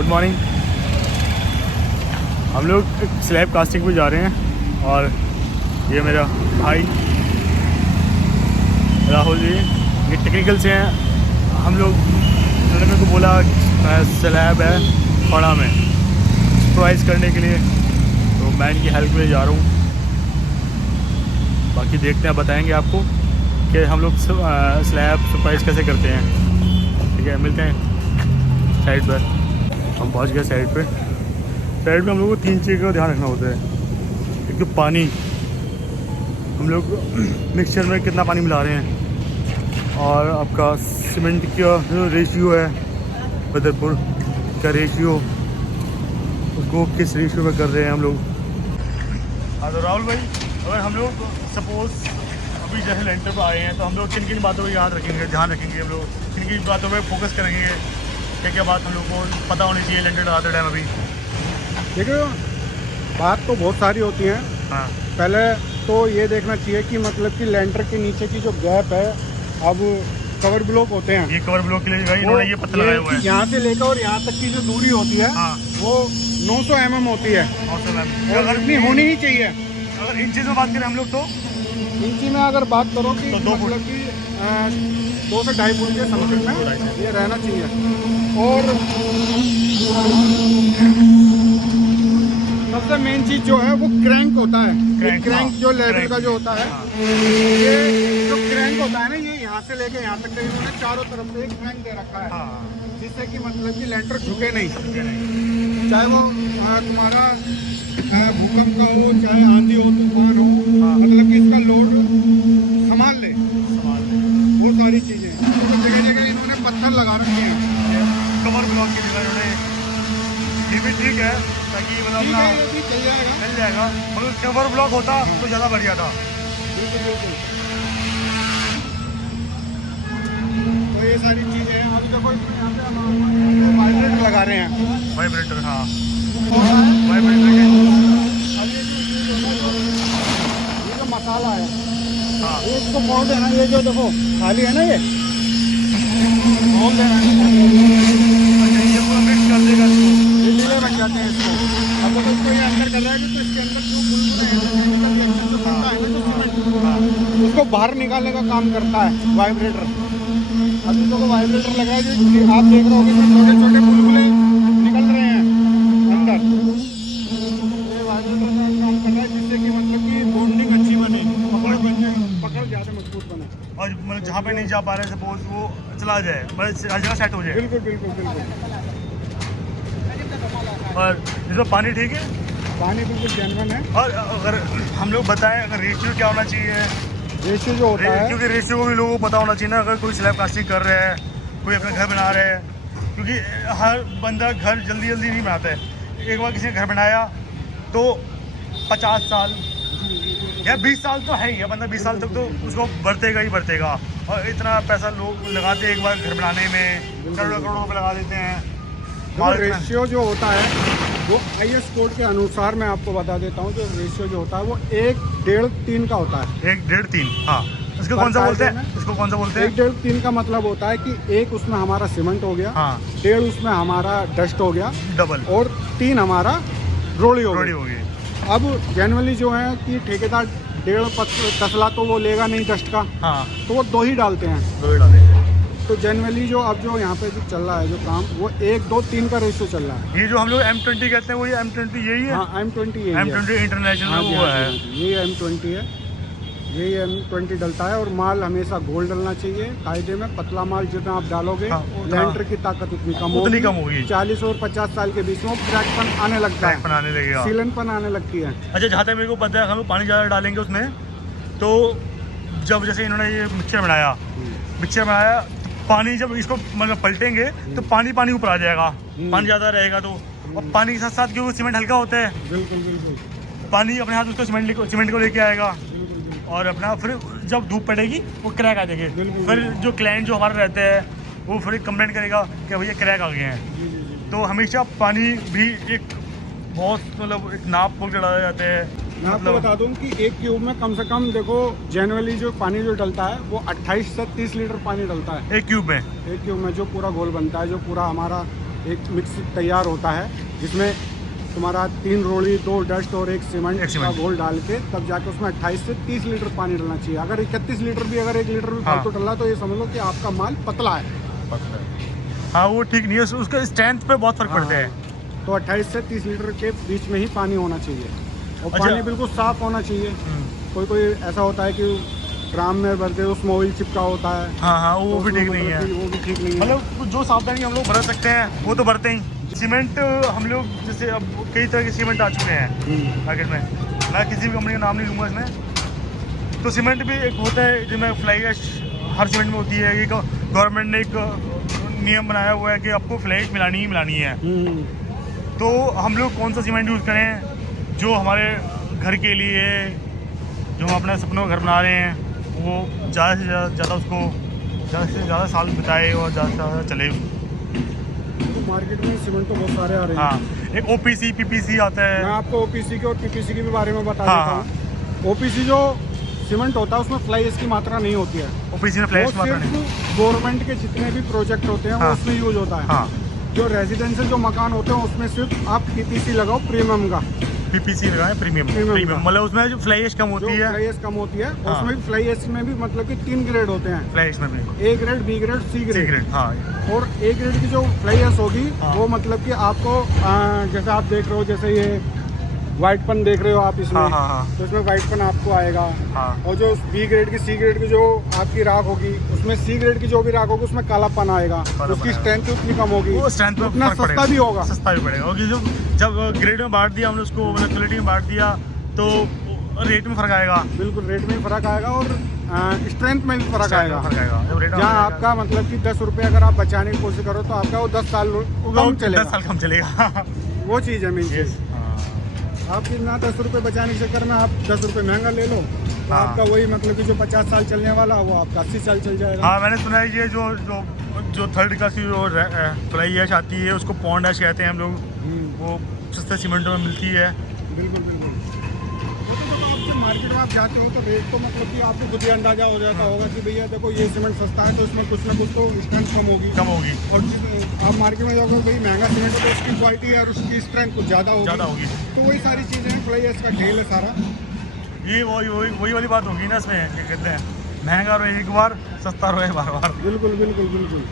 Good morning. हम लोग slab casting पे जा रहे हैं और ये मेरा भाई राहुल जी, ये टेक्निकल से हैं। हम लोग उन्होंने मेरे को बोला स्लैब है पड़ा में सुपरवाइज़ करने के लिए, तो मैं इनकी हेल्प के लिए जा रहा हूँ। बाकी देखते हैं, बताएंगे आपको कि हम लोग स्लैब सुपरवाइज़ कैसे करते हैं। ठीक है, मिलते हैं साइड पर। हम पहुँच गए साइड पे। साइड पे हम लोग को 3 चीज़ का ध्यान रखना होता है। एक तो पानी, हम लोग मिक्सचर में कितना पानी मिला रहे हैं, और आपका सीमेंट का जो रेशियो है, बदरपुर का रेशियो, उसको किस रेशियो में कर रहे हैं हम लोग। हाँ तो राहुल भाई, अगर हम लोग सपोज़ अभी जैसे लेंटर पर आए हैं तो हम लोग किन किन बातों को याद रखेंगे, ध्यान रखेंगे, हम लोग किन किन बातों पर फोकस करेंगे, क्या क्या बात हम लोग को पता होनी चाहिए लेंटर लगाते टाइम। अभी देखो, बात तो बहुत सारी होती है। हाँ, पहले तो ये देखना चाहिए कि मतलब कि लेंटर के नीचे की जो गैप है, अब कवर ब्लॉक होते हैं, ये कवर ब्लॉक के लिए भाई इन्होंने ये पत्थर लगाया हुआ है। यहाँ से लेकर और यहाँ तक की जो दूरी होती है, हाँ, वो 900 mm होती है, और अगर इतनी होनी ही चाहिए। अगर इंचेस में बात करें हम लोग तो इंची में अगर बात करो कि तो 2 फुट, मतलब कि 2 से 2.5 फुट के समथिंग में ये रहना चाहिए। और सबसे मेन चीज़ जो है वो क्रैंक होता है। क्रैंक जो लेवल का जो होता है, ये जो क्रैंक होता है ना, ये यहाँ से लेके यहाँ तक इन्होंने चारों तरफ से एक क्रैंक दे रखा है, जिससे कि मतलब कि लेंटर झुके नहीं। चाहे वो तुम्हारा भूकंप का हो, चाहे आंधी हो, तूफान हो, मतलब कि इसका लोड संभाल ले, वो सारी चीज़ें। तो जगह जगह इन्होंने पत्थर लगा रखे हैं कवर ब्लॉक की जगह इन्होंने। ये भी ठीक है, ताकि मतलब ठीक है, ये भी चल जाएगा, मिल जाएगा, मगर कवर ब्लॉक होता तो ज़्यादा बढ़िया था। बिल्कुल बिल्कुल। तो ये सारी चीज़ें हैं। अभी देखो यहाँ पे हम वाइब्रेटर लगा रहे हैं। वाइब्रेटर, हाँ, अब वाइब्रेटर के ये जो मसाला है, हाँ, ये इसको मोड़ देना। ये जो देखो खाली है ना, ये मोड़ देना, ये पूरा मिक्स कर देगा इसको। ये ढीले बन जाते हैं इसको। अब देखो इसको ये अंदर कर रहा है कि तो इसके अंदर जो बुलबुल है, जो बनता है ना, जो सीमेंट, उसको बाहर निकालने का काम करता है वाइब्रेटर। अभी तो वाइब्रेटर लगा है, जो आप देख रहे होगे कि छोटे छोटे बुलबुले निकल रहे हैं अंदर। ये वाइब्रेटर का काम कर रहा है, जिससे कि मतलब कि बॉन्डिंग अच्छी बने, पकड़ ज़्यादा मजबूत बने, और मतलब जहाँ पे नहीं जा पा रहे सपोज वो चला जाए, मतलब हर जगह सेट हो जाए। बिल्कुल बिल्कुल बिल्कुल। और इसमें पानी ठीक है, पानी बिल्कुल जेन्युइन है। और अगर हम लोग बताएं अगर रेशियो क्या होना चाहिए, रेशियो जो होता है, क्योंकि रेशियो को भी लोगों को पता होना चाहिए ना। अगर कोई स्लैब कास्टिंग कर रहे हैं, कोई अपना घर बना रहे हैं, क्योंकि हर बंदा घर जल्दी जल्दी नहीं बनाता है। एक बार किसी ने घर बनाया तो 50 साल या 20 साल तो है ही है, बंदा 20 साल तक तो उसको बरतेगा ही बरतेगा। और इतना पैसा लोग लगाते हैं एक बार घर बनाने में, करोड़ों करोड़ों रुपये लगा देते हैं। रेशियो जो होता है वो IS कोड के अनुसार, मैं आपको बता देता हूँ, जो रेशियो जो होता है वो 1, 1.5, 3 का होता है। 1, 1.5, 3, हाँ। इसको कौन सा बोलते हैं, इसको कौन सा बोलते हैं? 1, 1.5, 3 का मतलब होता है कि 1 उसमें हमारा सीमेंट हो गया, हाँ, 1.5 उसमें हमारा डस्ट हो गया, डबल, और 3 हमारा रोड़ी हो रोड़ी गई। होगी। अब जनरली जो है कि ठेकेदार 1.5 तसला तो वो लेगा नहीं डस्ट का, हाँ, तो वो 2 ही डालते हैं। 2 ही डालेंगे। तो जनरली जो अब जो यहाँ पे जो चल रहा है जो काम, वो 1, 2, 3 का रेशियो चल रहा है। ये जो हम लोग M20 कहते हैं, वो ये M20 यही है। हाँ, M20 यही है। M20 इंटरनेशनल हाँ जी, वो हाँ है। जी, हाँ जी, ये M20 है, यही M20 डलता है। और माल हमेशा गोल डलना चाहिए कायदे में। पतला माल जितना आप डालोगे, हाँ, लेंटर की ताकत उतनी कम होगी। 40 और 50 साल के बीच में क्रैकपन आने लगता है, बनाने लगेगा, सीलनपन आने लगती है। अच्छा, जहाँ तक मेरे को पता है, हम लोग पानी ज़्यादा डालेंगे उसमें, तो जब जैसे इन्होंने ये मिक्सचर बनाया, पानी जब इसको मतलब पलटेंगे तो पानी ऊपर आ जाएगा, पानी ज़्यादा रहेगा तो। और पानी के साथ साथ क्योंकि सीमेंट हल्का होता है, बिल्कुल बिल्कुल, पानी अपने हाथ उसको सीमेंट को लेके आएगा, और अपना फिर जब धूप पड़ेगी वो क्रैक आ जाएगी। फिर जो क्लाइंट जो हमारा रहते हैं वो फिर कंप्लेंट करेगा कि भैया क्रैक आ गए हैं। तो हमेशा पानी भी एक बहुत मतलब एक नाप बोल के डाला जाता है। मैं आपको बता दूं कि 1 क्यूब में कम से कम देखो जनरली जो पानी जो डलता है वो 28 से 30 लीटर पानी डलता है 1 क्यूब में। 1 क्यूब में जो पूरा घोल बनता है, जो पूरा हमारा एक मिक्स तैयार होता है, जिसमें तुम्हारा 3 रोड़ी, 2 डस्ट और 1 सीमेंट का घोल डाल के तब जाके उसमें 28 से 30 लीटर पानी डालना चाहिए। अगर 31 लीटर भी, अगर 1 लीटर भी फालतू डला तो ये समझ लो कि आपका माल पतला है। हाँ, वो ठीक नहीं है, उसका स्ट्रेंथ पे बहुत फर्क पड़ता है। तो 28 से 30 लीटर के बीच में ही पानी होना चाहिए और पानी बिल्कुल साफ होना चाहिए। कोई ऐसा होता है कि ड्राम में भरते उसमें ऑयल चिपका होता है। हाँ, वो भी ठीक नहीं है। वो भी ठीक नहीं है। मतलब जो सावधानी हम लोग बरत सकते हैं वो तो बरते ही। सीमेंट हम लोग जैसे अब कई तरह के सीमेंट आ चुके हैं मार्केट में, मैं किसी भी कंपनी का नाम नहीं लूँगा इसमें। तो सीमेंट भी एक होता है जिसमें फ्लाई ऐश हर सीमेंट में होती है। ये गवर्नमेंट ने एक नियम बनाया हुआ है कि आपको फ्लाई ऐश मिलानी ही मिलानी है। तो हम लोग कौन सा सीमेंट यूज़ करें जो हमारे घर के लिए, जो हम अपने सपनों का घर बना रहे हैं, वो ज़्यादा से ज़्यादा उसको ज़्यादा से ज़्यादा साल बिताए और ज़्यादा से ज़्यादा चले। तो मार्केट में सीमेंट तो बहुत सारे आ रहे हैं। हाँ, एक OPC PPC आता है। मैं आपको OPC के और PPC के भी बारे में बता देता हूँ। OPC जो सीमेंट होता है उसमें फ्लाई ऐश की मात्रा नहीं होती है। OPC में फ्लाई ऐश की मात्रा नहीं। गवर्नमेंट के जितने भी प्रोजेक्ट होते हैं वो उसमें यूज होता है। जो रेजिडेंशियल जो मकान होते हैं उसमें सिर्फ आप PPC लगाओ, प्रीमियम का PPC लगाएं, प्रीमियम मतलब उसमें जो फ्लाई ऐश कम होती है। फ्लाई ऐश कम होती है। उसमें भी फ्लाई ऐश में भी मतलब कि 3 ग्रेड होते हैं फ्लाई ऐश में भी, A grade, B grade, C grade. हाँ, और A ग्रेड की जो फ्लाई ऐश होगी वो मतलब कि आपको जैसे आप देख रहे हो, जैसे ये वाइटपन देख रहे हो आप इसमें, तो इसमें वाइटपन आपको आएगा। और जो B ग्रेड की, C ग्रेड की जो आपकी राख होगी, उसमें C ग्रेड की जो भी राख होगी उसमें कालापन आएगा। उसकी स्ट्रेंथ उतनी कम होगी, वो स्ट्रेंथ उतना सस्ता भी होगा, सस्ता भी पड़ेगा। क्योंकि जब ग्रेड में बांट दिया हमने उसको, मतलब क्वालिटी में बांट दिया तो रेट में फर्क आएगा। बिल्कुल, रेट में फर्क आएगा और स्ट्रेंथ में भी फर्क आएगा। जहाँ आपका मतलब कि 10 रुपये अगर आप बचाने की कोशिश करो तो आपका वो 10 साल कम चलेगा। 10 साल कम चलेगा। वो चीज़ है मेन चीज़। आप ना 10 रुपये बचाने के चक्कर में आप 10 रुपये महंगा ले लो, तो आपका वही मतलब कि जो 50 साल चलने वाला वो आपका 80 साल चल जाएगा। हाँ, मैंने सुना है ये जो थर्ड क्लास की जो फ्लाई ऐश आती है उसको पॉन्ड ऐश कहते हैं हम लोग, वो सस्ते सीमेंटों में मिलती है। बिल्कुल बिल्कुल। तो मार्केट में आप जाते हो तो रेट तो मतलब कि आपको खुद ही अंदाजा हो जाता होगा कि भैया देखो ये सीमेंट सस्ता है तो इसमें कुछ ना कुछ तो स्ट्रेंथ कम होगी। और आप मार्केट में जाओगे भाई महंगा सीमेंट है तो उसकी क्वालिटी और उसकी स्ट्रेंथ कुछ ज़्यादा होगी। तो वही सारी चीज़ें हैं, फ्लाई ऐश का खेल है सारा। ये वही वाली बात होगी ना इसमें, क्या कहते हैं, महंगा रहे एक बार, सस्ता रहे बार बार। बिल्कुल बिल्कुल बिल्कुल।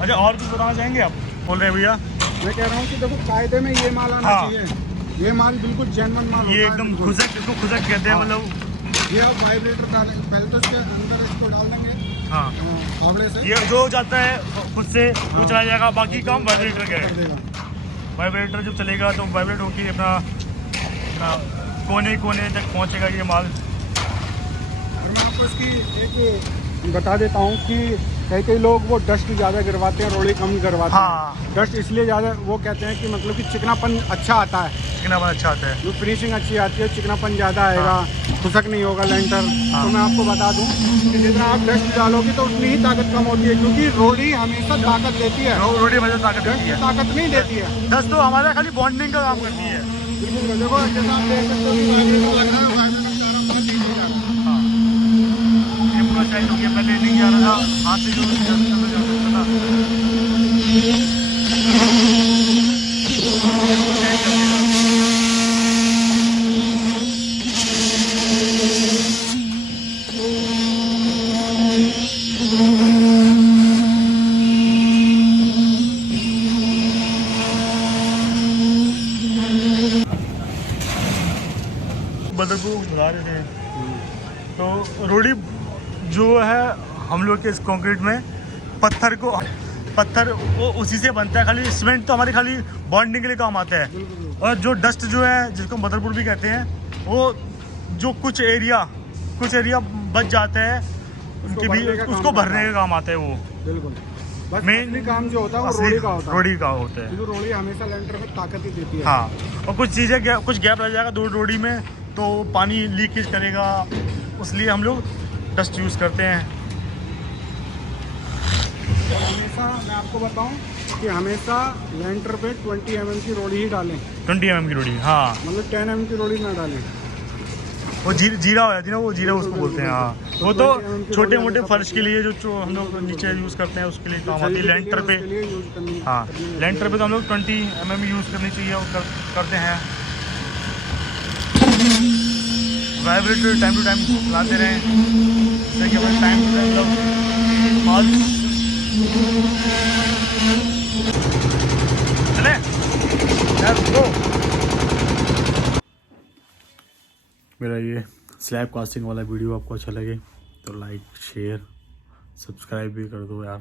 अच्छा, और कुछ बताना चाहेंगे आप? बोल रहे हैं भैया, मैं कह रहा हूँ कि देखो कायदे में ये माल आना चाहिए। ये माल बिल्कुल जेन्युइन माल, ये एकदम खुशक, इसको खुशक कहते हैं। मतलब ये आप वाइब्रेटर डालेंगे पहले तो इसके अंदर इसको डाल देंगे। हाँ, फावड़े से ये जो जाता है खुद से वो चला जाएगा, बाकी काम वाइब्रेटर का। वाइब्रेटर जब चलेगा तो वाइब्रेट होकर अपना कोने कोने तक पहुंचेगा ये माल। और मैं आपको इसकी एक बता देता हूँ कि कई लोग वो डस्ट ज़्यादा गिरवाते हैं, रोड़ी कम गिरवाते हैं। डस्ट इसलिए ज़्यादा वो कहते हैं कि मतलब कि चिकनापन अच्छा आता है। चिकनापन अच्छा आता है, जो फिनिशिंग अच्छी आती है, चिकनापन ज़्यादा आएगा, खुशक नहीं होगा लेंटर। तो मैं आपको बता दूं कि जितना आप डस्ट डालोगे तो उतनी ही ताकत कम होती है, क्योंकि रोड़ी हमेशा ताकत देती है। रोड़ी हमेशा ताकत देती है, ताकत नहीं देती है। डस्ट तो हमारा खाली बॉन्डिंग का काम करती है। बिल्कुल, देखो जैसा आप देख सकते हो साइड हो गया, पहले नहीं जा रहा था, हाथ से जो बदल को बता रहे थे। तो रोड़ी जो है हम लोग के इस कंक्रीट में पत्थर वो उसी से बनता है। खाली सीमेंट तो हमारी खाली बॉन्डिंग के लिए काम आता है। और जो डस्ट जो है जिसको मदरपुर भी कहते हैं, वो जो कुछ एरिया बच जाता है उनके भी उसको भरने का काम आता है। वो बिल्कुल मेन काम जो होता है वो रोड़ी का होता है। जो रोड़ी हमेशा लेंटर में ताकत ही देती है। हाँ, और कुछ चीज़ें कुछ गैप रह जाएगा दो रोड़ी में तो पानी लीकेज करेगा, इसलिए हम लोग डस्ट यूज़ करते हैं। हमेशा मैं आपको बताऊं कि हमेशा लेंटर पे 20 mm की रोड़ी ही डालें। 20 mm की रोड़ी, हाँ, मतलब 10 mm की रोड़ी ना डालें। वो जीरा हो जाती है ना, वो जीरा उसको बोलते हैं। हाँ वो तो छोटे मोटे फर्श के लिए जो हम लोग नीचे यूज़ करते हैं उसके लिए काम आती है। लेंटर पे, हाँ लेंटर पे तो हम लोग 20 mm यूज़ करनी चाहिए और करते हैं। वाइब्रेटर टाइम टू टाइम चलाते रहें, जैसे कि हमारे टाइम टू टाइम चले। मेरा ये स्लैब कास्टिंग वाला वीडियो आपको अच्छा लगे तो लाइक शेयर सब्सक्राइब भी कर दो यार।